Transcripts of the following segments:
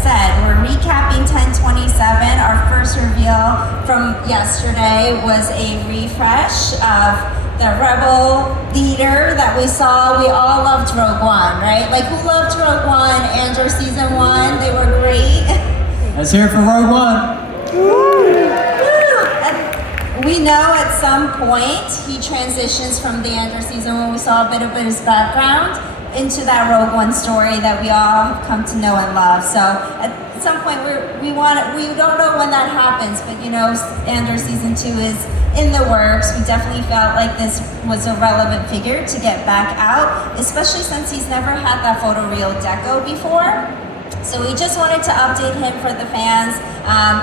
said, we're recapping 1027. Our first reveal from yesterday was a refresh of the Rebel leader that we saw. We all loved Rogue One, right? Like, who loved Rogue One? Andor season 1, they were great. Let's hear it for Rogue One. We know at some point he transitions from the Andor season when we saw a bit of his background into that Rogue One story that we all have come to know and love. So at some point we don't know when that happens, but you know, Andor season 2 is in the works. We definitely felt like this was a relevant figure to get back out, especially since he's never had that photoreal deco before. So we just wanted to update him for the fans,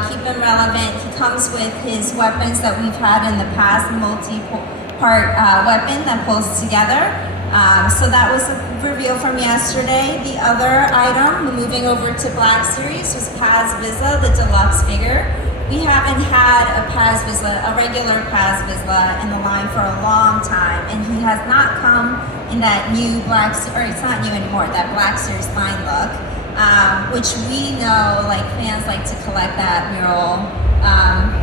keep him relevant. He comes with his weapons that we've had in the past, multi-part weapon that pulls together. So that was a reveal from yesterday. The other item, moving over to Black Series, was Paz Vizsla, the deluxe figure. We haven't had a regular Paz Vizsla in the line for a long time, and he has not come in that new it's not new anymore, that Black Series line look. Which we know, like, fans like to collect that mural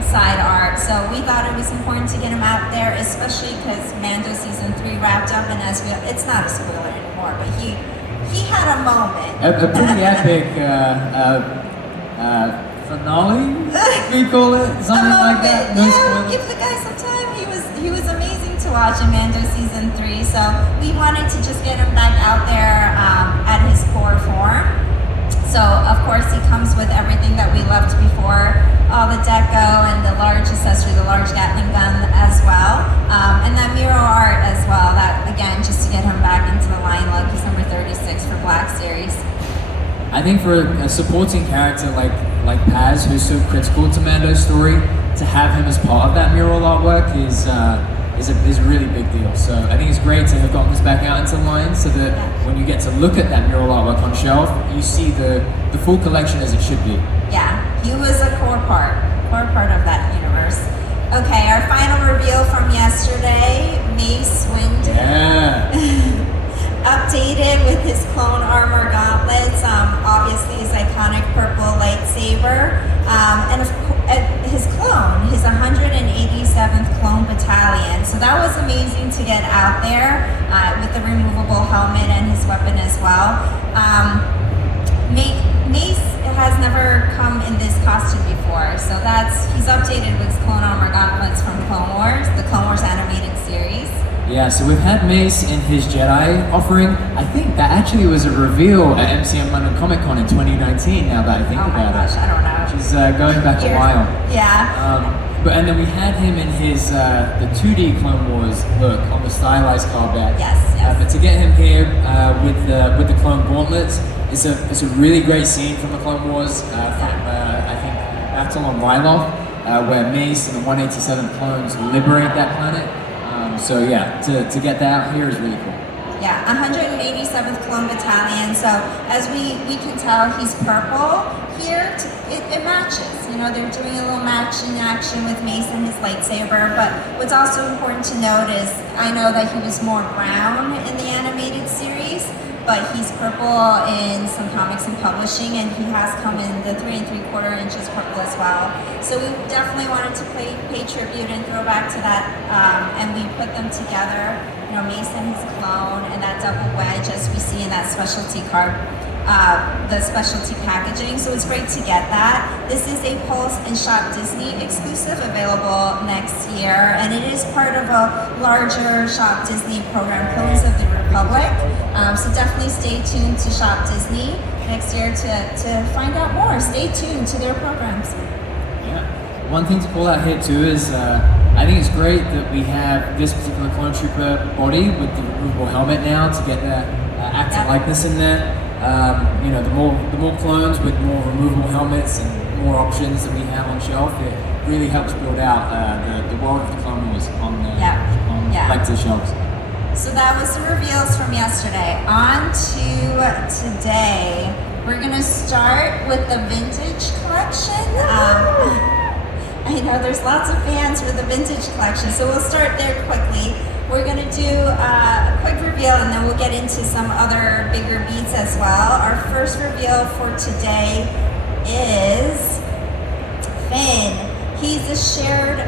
side art. So we thought it was important to get him out there, especially because Mando season 3 wrapped up, and it's not a spoiler anymore, but he had a moment. A pretty epic finale, we call it, something like that. No spoilers. Give the guy some time. He was amazing to watch in Mando season 3. So we wanted to just get him back out there at his core form. So, of course, he comes with everything that we loved before, all the deco and the large accessory, the large Gatling gun as well, and that mural art as well. That, again, just to get him back into the line look. He's number 36 for Black Series. I think for a supporting character like Paz, who's so critical to Mando's story, to have him as part of that mural artwork is a really big deal. So I think it's great to have gotten this back out into line, so that when you get to look at that mural artwork on shelf, you see the full collection as it should be. Yeah, he was a core part of that universe. Okay, our final reveal from yesterday, Mace Windu. Yeah. Updated with his clone armor gauntlets, obviously his iconic purple lightsaber, and his clone, his 187th clone battalion. So that was amazing to get out there with the removable helmet and his weapon as well. Mace has never come in this costume before, so he's updated with his clone armor gauntlets from Clone Wars, the Clone Wars animated series. Yeah, so we've had Mace in his Jedi offering. I think that actually was a reveal at MCM London Comic Con in 2019, now that I think about it. I don't know. Which is going back a while. Yeah. And then we had him in his the 2D Clone Wars look on the stylized Corvette. Yes. But to get him here with the clone gauntlets, it's a really great scene from the Clone Wars from I think Battle on Ryloth, where Mace and the 187 clones liberate that planet. So yeah, to get that out here is really cool. Yeah, 187th Clone Battalion. So as we can tell, he's purple here. It matches. You know, they're doing a little matching action with Mace and his lightsaber. But what's also important to note is, I know that he was more brown in the animated series, but he's purple in some comics and publishing, and he has come in the 3 3/4 inches purple as well. So we definitely wanted to pay tribute and throw back to that, and we put them together. You know, Mace and his clone, and that double wedge as we see in that specialty card, the specialty packaging. So it's great to get that. This is a Pulse and Shop Disney exclusive, available next year, and it is part of a larger Shop Disney program, Pillars of the Republic. So definitely stay tuned to Shop Disney next year to find out more. Stay tuned to their programs. Yeah. One thing to call out here too is I think it's great that we have this particular clone trooper body with the removable helmet now to get that actor likeness in there. You know, the more clones with more removable helmets and more options that we have on shelf, it really helps build out the world of the Clone Wars on collector shelves. So that was the reveals from yesterday. On to today. We're gonna start with the vintage collection. I know there's lots of fans for the vintage collection, so we'll start there quickly. we're gonna do a quick reveal and then we'll get into some other bigger beats as well. Our first reveal for today is Finn. He's a shared,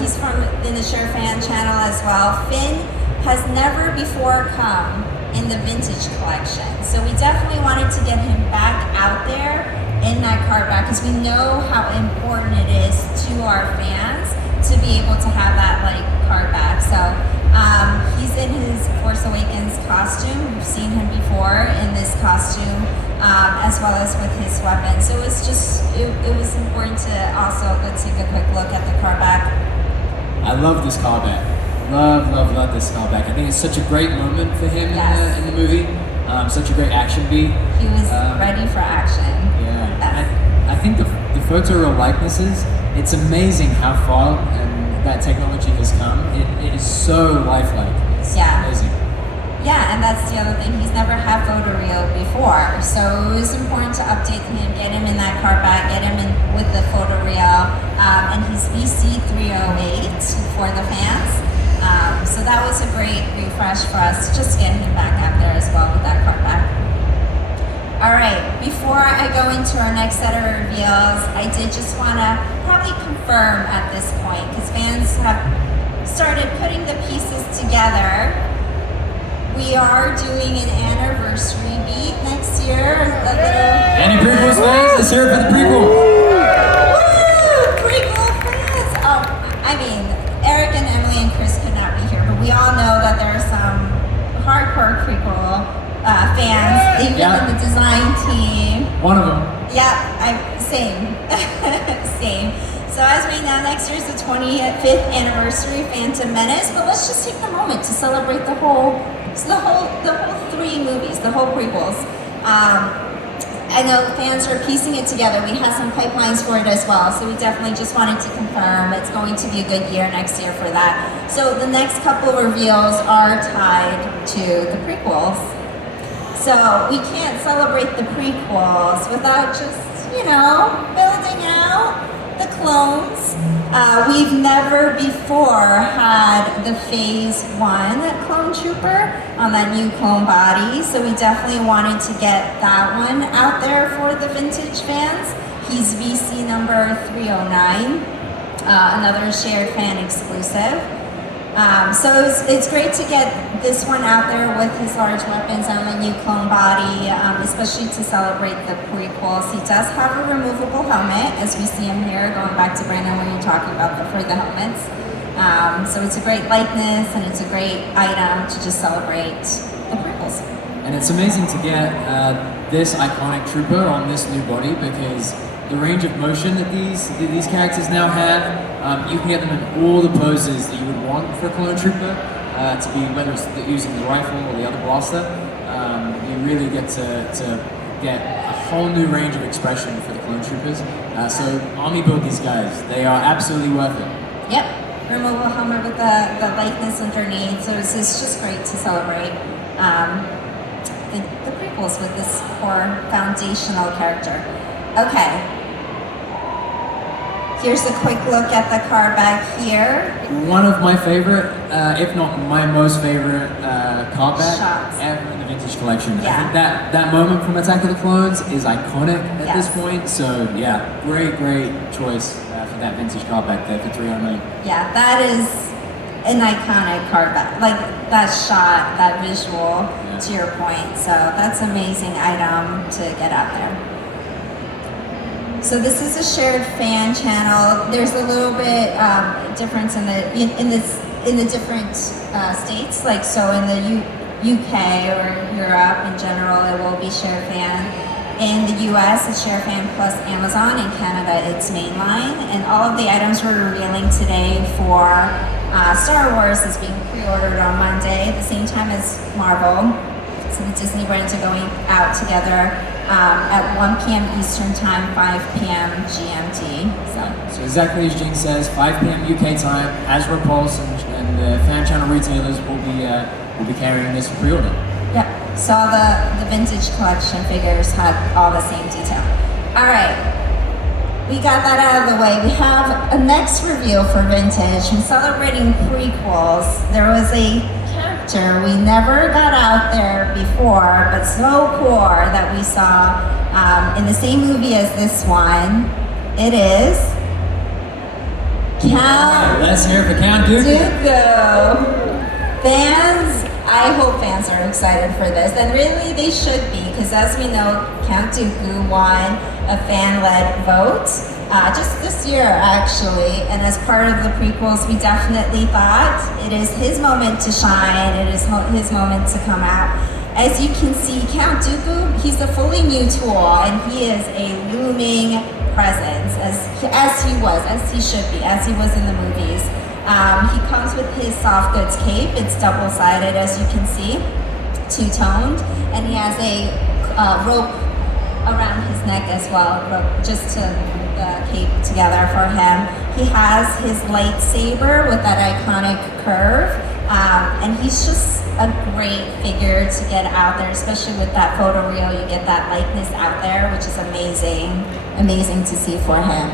he's from in the Share Fan channel as well. Finn has never before come in the vintage collection. So we definitely wanted to get him back out there in that card back because we know how important it is to our fans to be able to have that like card back. So he's in his Force Awakens costume. We've seen him before in this costume, as well as with his weapon. So it was just, it was important to also take a quick look at the card back. I love this callback. Love this callback. I think it's such a great moment for him in the movie. Such a great action beat. He was ready for action. Yeah. I think the photo real likenesses, it's amazing how far that technology has come. It is so lifelike. It's amazing. Yeah, and that's the other thing. He's never had photoreal before, so it was important to update him, get him in that card back, get him in with the photoreal, and he's VC 308 for the fans. So that was a great refresh for us, just getting him back out there as well with that card back. All right, before I go into our next set of reveals, I did just want to probably confirm at this point, because fans have started putting the pieces together. We are doing an anniversary beat next year. Any prequels fans? Let's hear it for the prequel. Woo! Prequel fans! Oh, I mean, Eric and Emily and Chris could not be here, but we all know that there are some hardcore prequel fans, even in the design team. One of them. Yeah, same. Same. So as we know, next year is the 25th anniversary of Phantom Menace, but let's just take the moment to celebrate the whole three movies, the whole prequels. I know fans are piecing it together. We have some pipelines for it as well, so we definitely just wanted to confirm it's going to be a good year next year for that. So the next couple of reveals are tied to the prequels. So we can't celebrate the prequels without just, building out the clones. We've never before had the Phase 1 clone trooper on that new clone body, so we definitely wanted to get that one out there for the vintage fans. He's VC number 309, another shared fan exclusive. So it's great to get this one out there with his large weapons on the new clone body, especially to celebrate the prequels. He does have a removable helmet, as we see him here, going back to Brandon when you're talking about for the helmets. So it's a great likeness and it's a great item to just celebrate the prequels. And it's amazing to get this iconic trooper on this new body because the range of motion that these characters now have, you can get them in all the poses that you would want for a clone trooper to be, whether it's using the rifle or the other blaster. You really get to get a whole new range of expression for the clone troopers. So Army build these guys. They are absolutely worth it. Yep, removable helmet with the likeness underneath. So it's just great to celebrate the prequels with this core foundational character. Okay. Here's a quick look at the card back here. One of my favorite, if not my most favorite, card back shots ever in the vintage collection. Yeah. I think that moment from Attack of the Clones is iconic at this point. So yeah, great choice for that vintage card back there for 309. Yeah, that is an iconic card back. Like that shot, that visual, to your point. So that's an amazing item to get out there. So this is a shared fan channel. There's a little bit difference in the different states. Like so in the UK or Europe in general, it will be shared fan. In the US, it's shared fan plus Amazon. In Canada, it's mainline. And all of the items we're revealing today for Star Wars is being pre-ordered on Monday, at the same time as Marvel. So the Disney brands are going out together at 1 p.m. Eastern Time, 5 p.m. GMT. So exactly as Jing says, 5 p.m. UK time, Hasbro Pulse and the fan channel retailers will be carrying this for pre-order. Yeah, so the vintage collection figures had all the same detail. All right, we got that out of the way. We have a next reveal for Vintage. And celebrating prequels, there was a character we never got out there before, but so core that we saw in the same movie as this one. It is Count. Let's hear it for Count Dooku. I hope fans are excited for this, and really they should be, because as we know, Count Dooku won a fan-led vote just this year, actually. And as part of the prequels, we definitely thought it is his moment to shine. It is his moment to come out. As you can see, Count Dooku, he's a fully new tool, and he is a looming presence, as he should be, as he was in the movies. He comes with his soft goods cape. It's double-sided, as you can see, two-toned, and he has a rope around his neck as well, just to cape together for him. He has his lightsaber with that iconic curve, and he's just a great figure to get out there, especially with that photo reel. You get that likeness out there, which is amazing to see for him.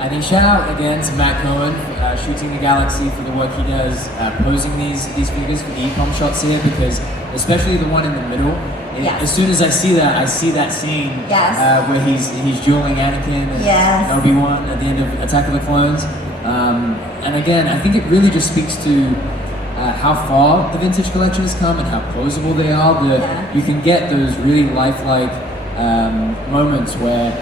I think shout out again to Matt Cohen, Shooting the Galaxy, for the work he does posing these figures for the e-com shots here, because especially the one in the middle, Yes. as soon as I see that scene where he's dueling Anakin and Obi-Wan at the end of Attack of the Clones. And again, I think it really just speaks to how far the vintage collection has come and how posable they are, that you can get those really lifelike moments where,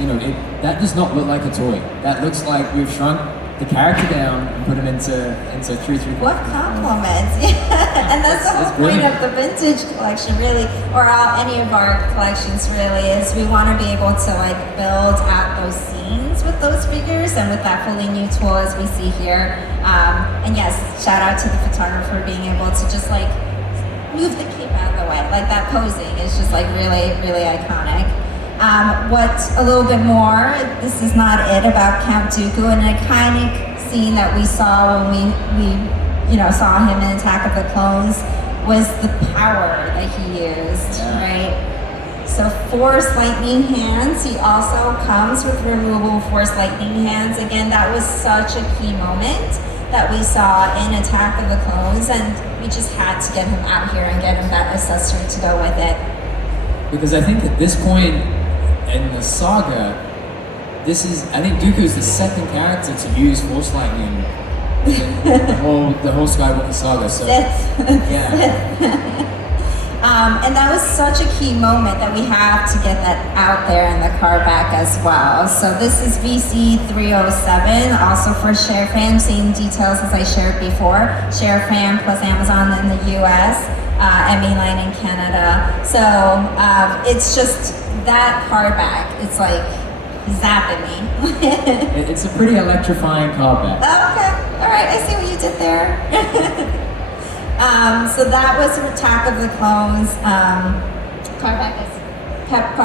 you know, that does not look like a toy. That looks like we've shrunk the character down and put him into 3/3. What compliments! Yeah, and that's the whole point of the vintage collection, really, or any of our collections, really, is we want to be able to like build out those scenes with those figures and with that fully new tool as we see here. And yes, shout out to the photographer being able to just like move the cape out of the way, like that posing is just like really, really iconic. What a little bit more, this is not it, about Count Dooku, an iconic scene that we saw when we saw him in Attack of the Clones, was the power that he used, right? So Force lightning hands, he also comes with removable Force lightning hands. Again, that was such a key moment that we saw in Attack of the Clones, and we just had to get him out here and get him that accessory to go with it. Because I think at this point in the saga, I think Dooku is the second character to use Force lightning in the whole Skywalker saga. So and that was such a key moment that we have to get that out there in the car back as well. So this is VC307, also for ShareFan, same details as I shared before. ShareFan plus Amazon in the US, ME Line in Canada. So it's just that car back, it's like zapping me. It's a pretty electrifying car back. Oh, okay, all right, I see what you did there. So that was Attack of the Clones, car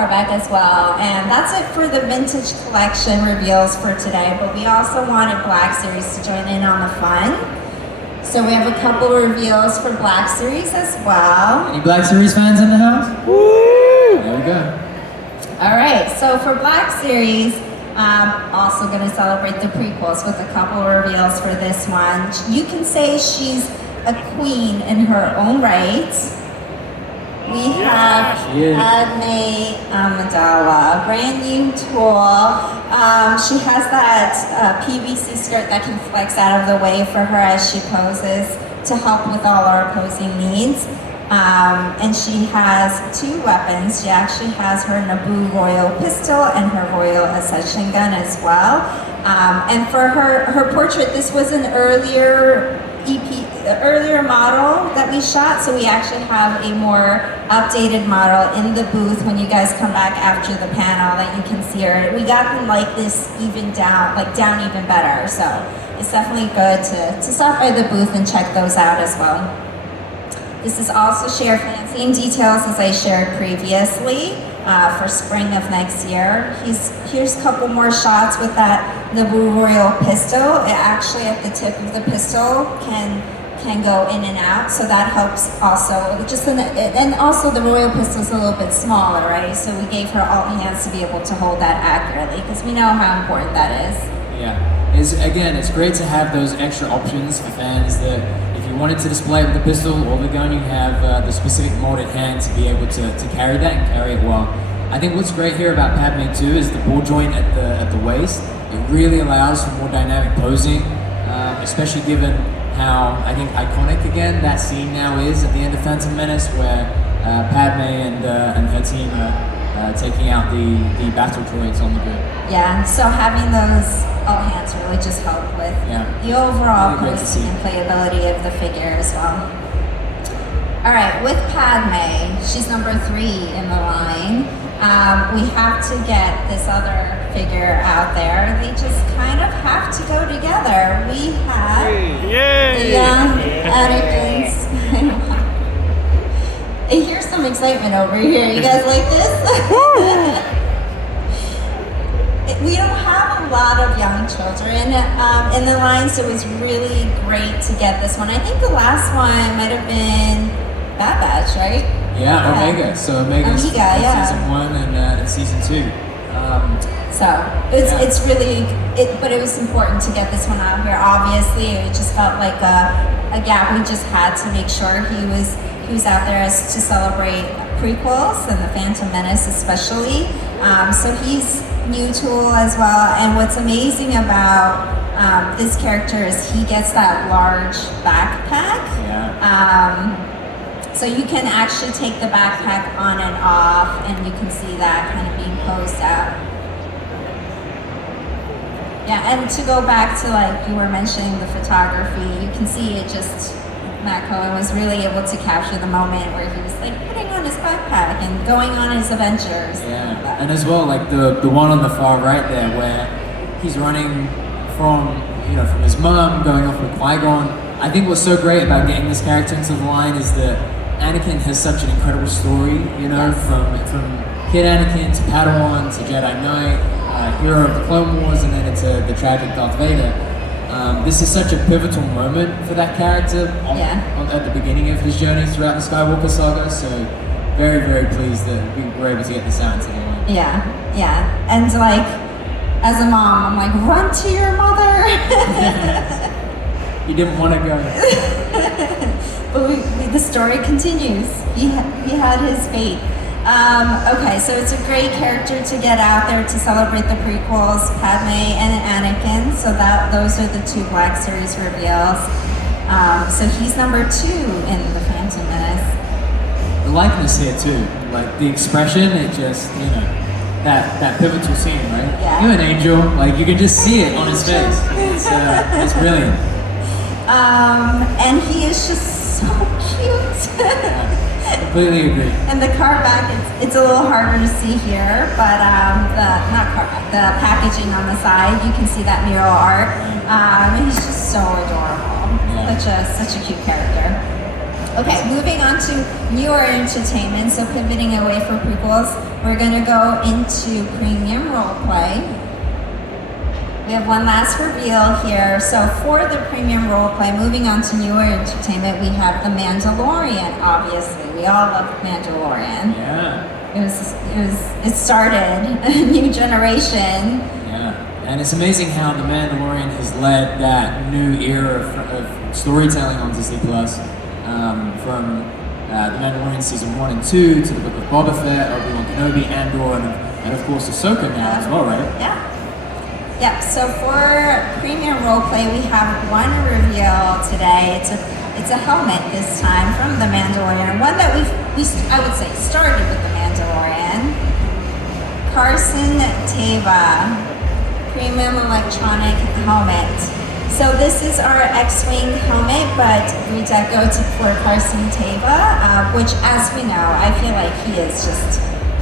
back as well. And that's it for the vintage collection reveals for today, but we also wanted Black Series to join in on the fun. So we have a couple reveals for Black Series as well. Any Black Series fans in the house? Woo! There we go. All right, so for Black Series, also going to celebrate the prequels with a couple reveals for this one. You can say she's a queen in her own right. We have Padme Amidala, brand new tool. She has that PVC skirt that can flex out of the way for her as she poses to help with all our posing needs. And she has two weapons. She actually has her Naboo Royal pistol and her Royal Ascension gun as well. And for her portrait, this was an earlier model that we shot, so we actually have a more updated model in the booth when you guys come back after the panel that you can see her. We got them like this even down even better, so it's definitely good to stop by the booth and check those out as well. This is also ShareFan, same details as I shared previously for spring of next year. Here's a couple more shots with that Naboo Royal pistol. It actually, at the tip of the pistol, can can go in and out, so that helps also. And also the royal pistol is a little bit smaller, right? So we gave her all hands to be able to hold that accurately, because we know how important that is. Yeah, it's great to have those extra options for fans that if you wanted to display it with the pistol or the gun, you have the specific molded hand to be able to carry that and carry it well. I think what's great here about Padme too is the ball joint at the waist. It really allows for more dynamic posing, especially given how I think iconic again that scene now is at the end of Phantom Menace, where Padme and her team are taking out the battle droids on the boat. Yeah, so having those all hands really just help with the overall really posing and playability of the figure as well. All right, with Padme, she's number 3 in the line. We have to get this other figure out there. They just kind of have to go together. We have the young Anakin Skywalker. I hear some excitement over here. You guys like this? We don't have a lot of young children in the line, so it was really great to get this one. I think the last one might have been Bad Batch, right? Yeah, Omega. So Omega season 1 and season 2. So it's really, but it was important to get this one out here. Obviously, it just felt like a gap. We just had to make sure he was out there as to celebrate prequels and the Phantom Menace especially. So he's new tool as well. And what's amazing about this character is he gets that large backpack. Yeah. So you can actually take the backpack on and off, and you can see that kind of being posed out. Yeah, and to go back to, like you were mentioning, the photography, you can see it just, Matt Cohen was really able to capture the moment where he was like putting on his backpack and going on his adventures. Yeah, and as well, like the one on the far right there where he's running from his mom, going off with Qui-Gon. I think what's so great about getting this character into the line is that Anakin has such an incredible story, from kid Anakin to Padawan to Jedi Knight, hero of the Clone Wars, and then into the tragic Darth Vader. This is such a pivotal moment for that character at the beginning of his journey throughout the Skywalker saga, so very, very pleased that we were able to get this out into the line. Yeah, and like, as a mom, I'm like, run to your mother! He didn't want to go. But the story continues. He had his fate. Okay, so it's a great character to get out there to celebrate the prequels, Padme and Anakin. So those are the 2 Black Series reveals. So he's number 2 in the Phantom Menace. The likeness here too, like the expression, it just that pivotal scene, right? Yeah. You're an angel, like you can just see it on his face. It's brilliant. And he is just so cute. Completely agree. And the card back, it's a little harder to see here, but the packaging on the side, you can see that mural art. He's just so adorable. Yeah. Such a cute character. Okay, moving on to newer entertainment. So pivoting away from prequels, we're gonna go into premium roleplay. We have one last reveal here. So for the premium roleplay, moving on to newer entertainment, we have The Mandalorian, obviously. We all love Mandalorian. Yeah. It started a new generation. Yeah, and it's amazing how The Mandalorian has led that new era of storytelling on Disney Plus, from The Mandalorian season 1 and 2 to the Book of Boba Fett, Obi-Wan Kenobi, Andor, and of course Ahsoka now as well, right? Yeah, so for premium roleplay, we have one reveal today. It's a helmet this time from The Mandalorian, one that I would say started with The Mandalorian. Carson Teva, premium electronic helmet. So this is our X-Wing helmet, but redecoed for Carson Teva, which, as we know, I feel like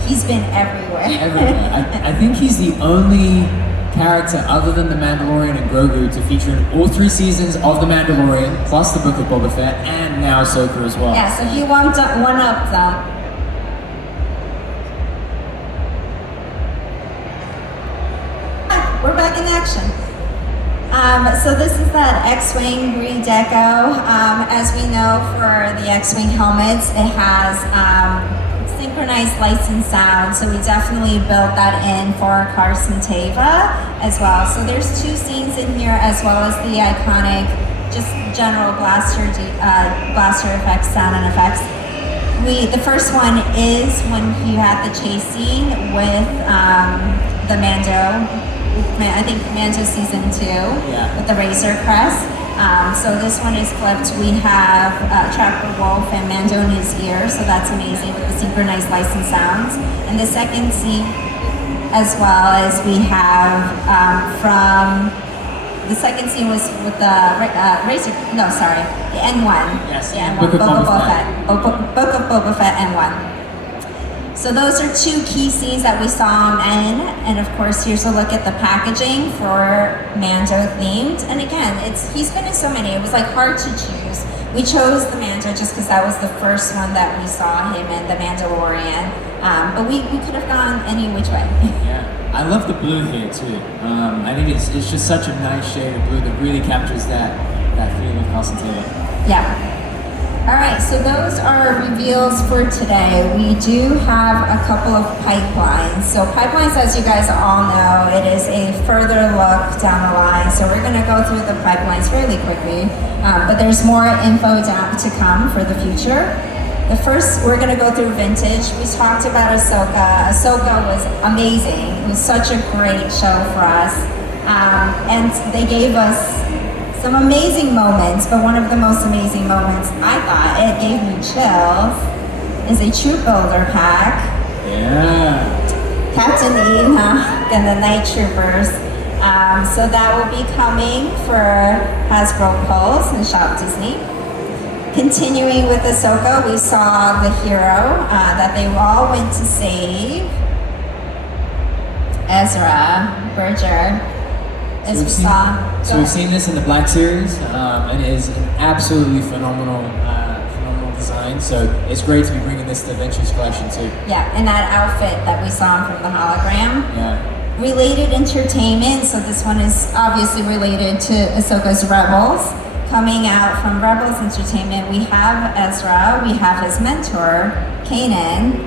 he's been everywhere. I think he's the only character other than The Mandalorian and Grogu to feature in all 3 seasons of The Mandalorian, plus the Book of Boba Fett, and now Ahsoka as well. Yeah, so he one up them. We're back in action. So this is that X-Wing redeco. As we know, for the X-Wing helmets, it has synchronized lights and sound. So we definitely built that in for Carson Teva as well. So there's 2 scenes in here, as well as the iconic, just general blaster effects, sound and effects. The first one is when he had the chase scene with the Mando. I think Mando season 2 with the Razor Crest. So this one is flipped. We have Trapper Wolf and Mando in his ear, so that's amazing with the synchronized lights and sounds. And the second scene, as well as we have the second scene was with the the N1. Yes, the N1, Book of Boba Fett. Book of Boba Fett N1. So those are 2 key scenes that we saw him in, and of course here's a look at the packaging for Mando themed. And again, he's been in so many, it was like hard to choose. We chose the Mando just because that was the first one that we saw him in, the Mandalorian. But we could have gone any which way. Yeah, I love the blue here too. I think it's just such a nice shade of blue that really captures that feeling of Carson Teva. Yeah. All right, so those are reveals for today. We do have a couple of pipelines. So pipelines, as you guys all know, it is a further look down the line. So we're gonna go through the pipelines really quickly, but there's more info down to come for the future. The first, we're gonna go through vintage. We talked about Ahsoka. Ahsoka was amazing. It was such a great show for us. And they gave us some amazing moments, but one of the most amazing moments, I thought, it gave me chills, is a troop builder pack. Yeah. Captain Enoch and the Night Troopers. So that will be coming for Hasbro Pulse and Shop Disney. Continuing with Ahsoka, we saw the hero that they all went to save, Ezra Bridger. So we've seen this in the Black Series, and it is an absolutely phenomenal design. So it's great to be bringing this to the Ventures collection too. Yeah, and that outfit that we saw from the hologram. Yeah. Related entertainment. So this one is obviously related to Ahsoka's Rebels. Coming out from Rebels Entertainment, we have Ezra. We have his mentor, Kanan.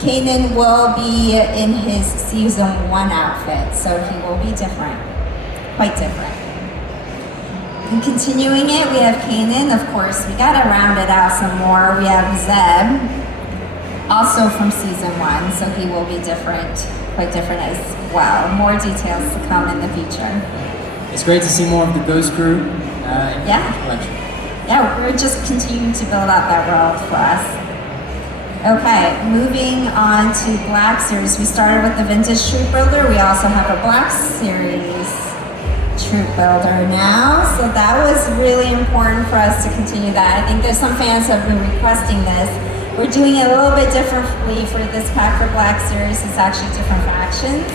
Kanan will be in his season 1 outfit, so he will be different. Quite different. And continuing it, we have Kanan, of course. We gotta round it out some more. We have Zeb, also from season 1, so he will be different, quite different as well. More details to come in the future. It's great to see more of the Ghost Crew in the collection. Yeah, we're just continuing to build out that world for us. Okay, moving on to Black Series. We started with the Vintage Troop Builder. We also have a Black Series Troop Builder now. So that was really important for us to continue that. I think there's some fans have been requesting this. We're doing it a little bit differently for this pack for Black Series. It's actually different factions.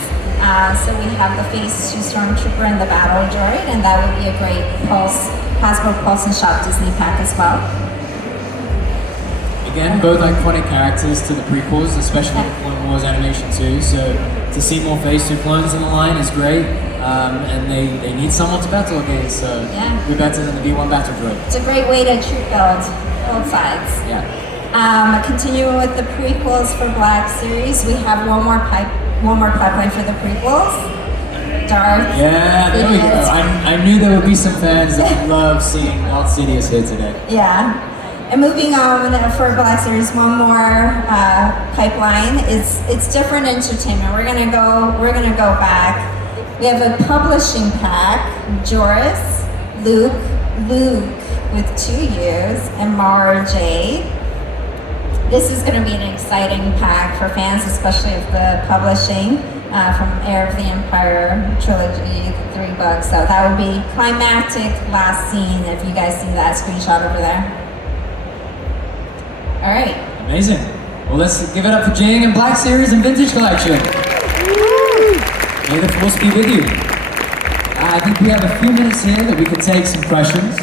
So we have the Phase 2 Stormtrooper and the Battle Droid, and that would be a great Hasbro Pulse and Shop Disney pack as well. Again, both iconic characters to the prequels, especially the Clone Wars animation too. So to see more Phase 2 clones in the line is great, and they need someone to battle against. So we're better than the B1 Battle Droid. It's a great way to troop build both sides. Yeah. Continuing with the prequels for Black Series, we have one more pipeline for the prequels. Darth. Yeah, there we go. I knew there would be some fans that would love seeing Darth Sidious here today. Yeah. And moving on for Black Series, one more pipeline. It's different entertainment. We're gonna go back. We have a publishing pack: Joris, Luke with 2 U's, and Mara Jade. This is going to be an exciting pack for fans, especially of the publishing from Heir of the Empire trilogy, the 3 books. So that would be climactic last scene if you guys see that screenshot over there. All right. Amazing. Well, let's give it up for Jing and Black Series and Vintage Collection. May the force be with you. I think we have a few minutes here that we could take some questions.